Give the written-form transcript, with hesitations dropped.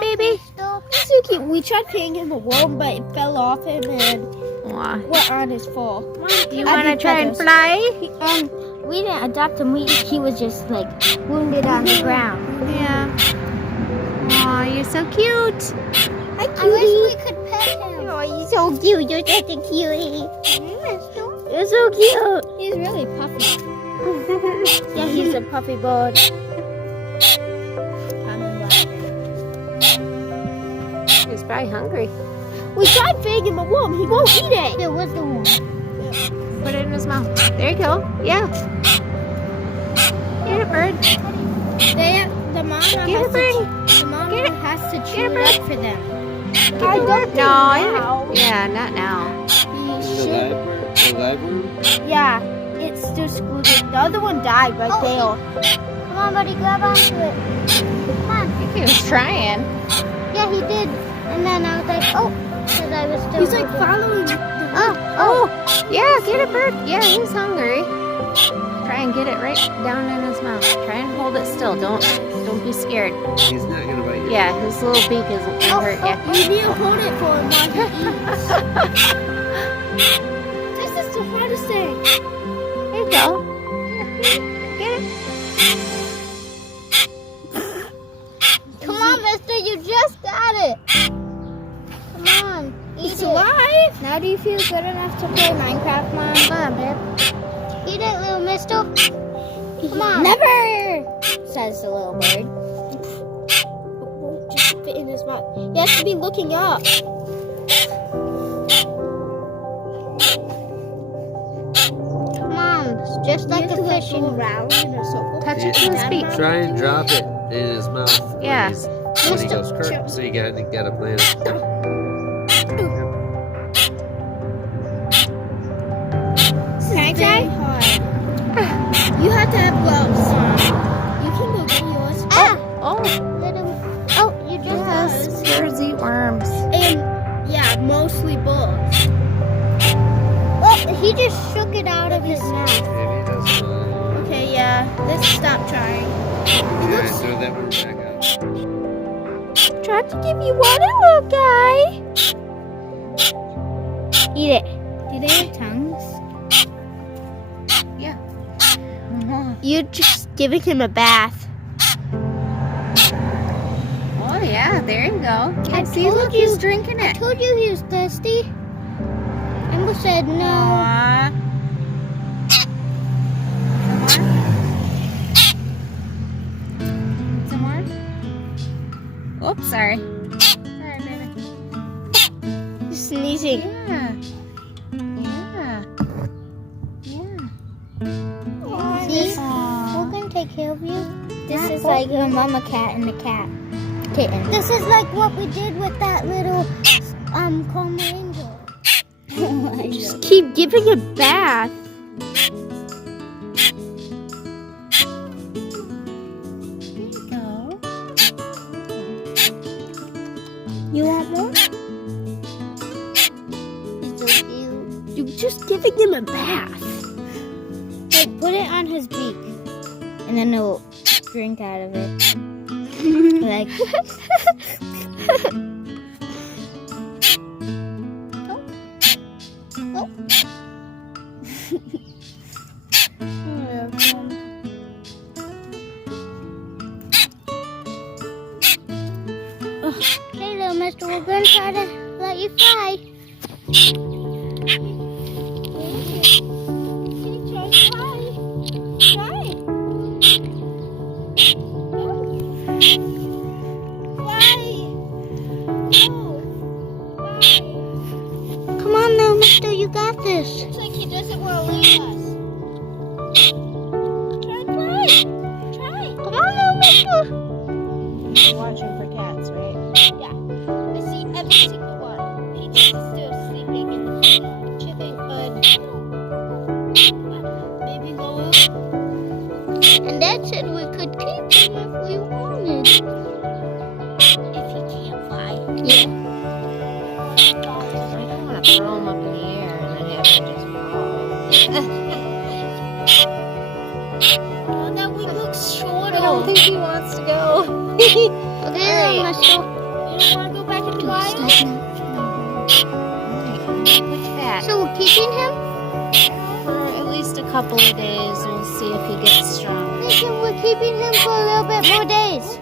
baby? He's so cute. We tried paying him a worm, but it fell off him and went on his fall. You want to try and fly? We didn't adopt him. He was just like wounded on the ground. Yeah. Aw, you're so cute. I Hi, wish cutie. we could pet him. Oh, you're so cute. You're such a cutie. You're so cute. He's really puffy. Yeah, he's a puffy bird. He's probably hungry. We tried feeding him a worm. He won't eat it. There was the one. Put it in his mouth. There you go. Yeah. Get it, bird. The mom Get it, bird. has to chew Get it it, up for them. I don't know. now. Yeah, not now. The library? Yeah, it's still screwed in. The other one died right there. Come on, buddy, grab onto it. Come on. I think he was trying. Yeah, he did. And then I was like, because I was still. He's like following. Oh, yeah, get it, bird. Yeah, he's hungry. Try and get it right down in his mouth. Try and hold it still. Don't be scared. He's not gonna bite you. Yeah, his little beak isn't gonna hurt you. You need to hold it for him while he eats. This is the hardest thing. There you go. Get it. Come on, mister, you just got it. Come on, eat It's it. alive. Now do you feel good enough to play Minecraft, Mom? Come on, babe. Eat it, little mister. Come on. Never, says the little bird. It won't just fit in his mouth. He has to be looking up. Come on, it's just like a fish in around in a circle. Touch it to his beak. Try and drop it in his mouth. Yeah. When he goes curl. So you gotta plan it. Can I try? You have to have gloves. You can go get yours. Oh, You just yes. Birds eat worms. And yeah, mostly bugs. he just shook it out of his mouth. Maybe that's fine. Okay, yeah. Let's stop trying. Alright, throw that one back out. Tried to give you water, little guy. Eat it. Do they have tongues? Yeah. You're just giving him a bath. Oh, yeah, there you go. I See, told look, you- he's drinking I it. told you he was thirsty. Emma said no. Aw. Some more? Oops, sorry. Sorry, baby. He's sneezing. Yeah. Yeah. Yeah. See? Aw. We're gonna take care of you. This is like a mama cat and a cat kitten. This is like what we did with that little Coleman angel. Just keep giving him bath. Go. You want more? He's so cute. You're just giving him a bath. Like, put it on his beak, and then he'll drink out of it. Like, okay, little mister, we're gonna try to let you fly. Come on, little mister, you got this. Looks like he doesn't want to leave us. Try. Come on, little mister. You're watching for cats, right? I see every single one. Peaches is still sleeping in the chicken hood. Baby Lola. And Dad said we could keep him if we wanted. If he can't fly. Yeah. I don't want to throw him up in the air and then have him just fall. Oh, that we look short. I don't think he wants to go. Okay, Alright. little mister. You want to go back in the wild? Which bat? So we're keeping him? For at least a couple of days, we'll see if he gets strong. We're keeping him for a little bit more days.